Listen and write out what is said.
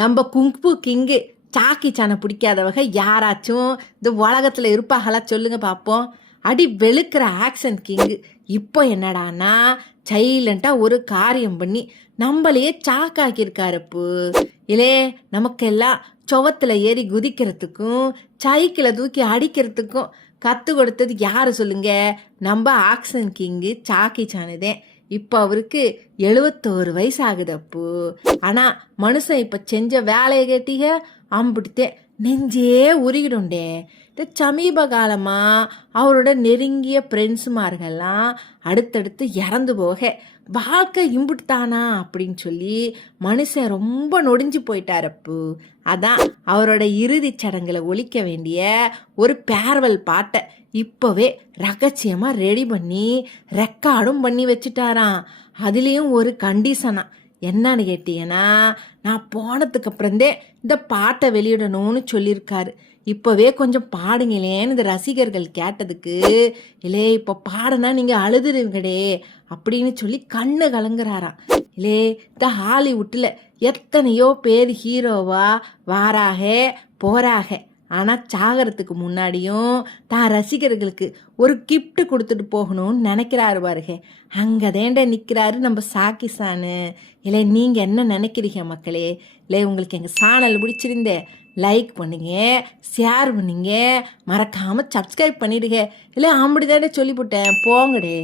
நம்ம kung fu king சாக்கி சானை பிடிக்காதவங்க யாராச்சும் இந்த உலகத்தில் இருப்பாங்களா சொல்லுங்க பார்ப்போம். அடி வெளுக்கிற ஆக்ஷன் கிங்கு இப்போ என்னடானா சைலண்ட்டாக ஒரு காரியம் பண்ணி நம்மளையே சாக்காக்கியிருக்காருப்பு. இல்லே நமக்கெல்லாம் சுவத்தில் ஏறி குதிக்கிறதுக்கும் சைக்கிளை தூக்கி அடிக்கிறதுக்கும் கற்றுக் கொடுத்தது யார் சொல்லுங்க? நம்ம ஆக்ஷன் கிங்கு சாக்கி சானுதேன். இப்போ அவருக்கு 71 வயசு ஆகுது அப்பு. ஆனால் மனுஷன் இப்போ செஞ்ச வேலையை கேட்டீங்க அம்பிட்டுத்தே நெஞ்சே உருகிடுண்டே. இந்த சமீப காலமாக அவரோட நெருங்கிய ஃப்ரெண்ட்ஸுமார்கள்லாம் அடுத்தடுத்து இறந்து போக வாழ்க்கை இம்புட்டுத்தானா அப்படின்னு சொல்லி மனுஷன் ரொம்ப நொடிஞ்சு போயிட்டாரப்பு. அதான் அவரோட இறுதி சடங்குல ஒலிக்க வேண்டிய ஒரு பேர்வல் பாட்டை இப்போவே ரகசியமாக ரெடி பண்ணி ரெக்கார்டும் பண்ணி வச்சுட்டாராம். அதுலேயும் ஒரு கண்டிஷனா என்னன்னு கேட்டீங்கன்னா, நான் போனதுக்கு அப்புறந்தே இந்த பாட்டை வெளியிடணும்னு சொல்லியிருக்காரு. இப்போவே கொஞ்சம் பாடுங்களேன்னு இந்த ரசிகர்கள் கேட்டதுக்கு, இல்லே இப்போ பாடுனா நீங்கள் அழுதுருங்கடே அப்படின்னு சொல்லி கண்ணு கலங்குறாராம். இல்லே இந்த ஹாலிவுட்டில் எத்தனையோ பேர் ஹீரோவா வாராக போறாக, ஆனால் சாகிறதுக்கு முன்னாடியும் தான் ரசிகர்களுக்கு ஒரு கிஃப்ட் கொடுத்துட்டு போகணும்னு நினைக்கிறாரு பாருங்க. அங்கே தேண்ட நிற்கிறாரு நம்ம சாக்கி சானு. இல்லை நீங்கள் என்ன நினைக்கிறீங்க மக்களே? இல்லை உங்களுக்கு எங்கள் சேனல் பிடிச்சிருந்தே லைக் பண்ணுங்க, ஷேர் பண்ணுங்க, மறக்காமல் சப்ஸ்கிரைப் பண்ணிடுங்க. இல்லை ஆம்படி தானே சொல்லிவிட்டேன் போங்கடே.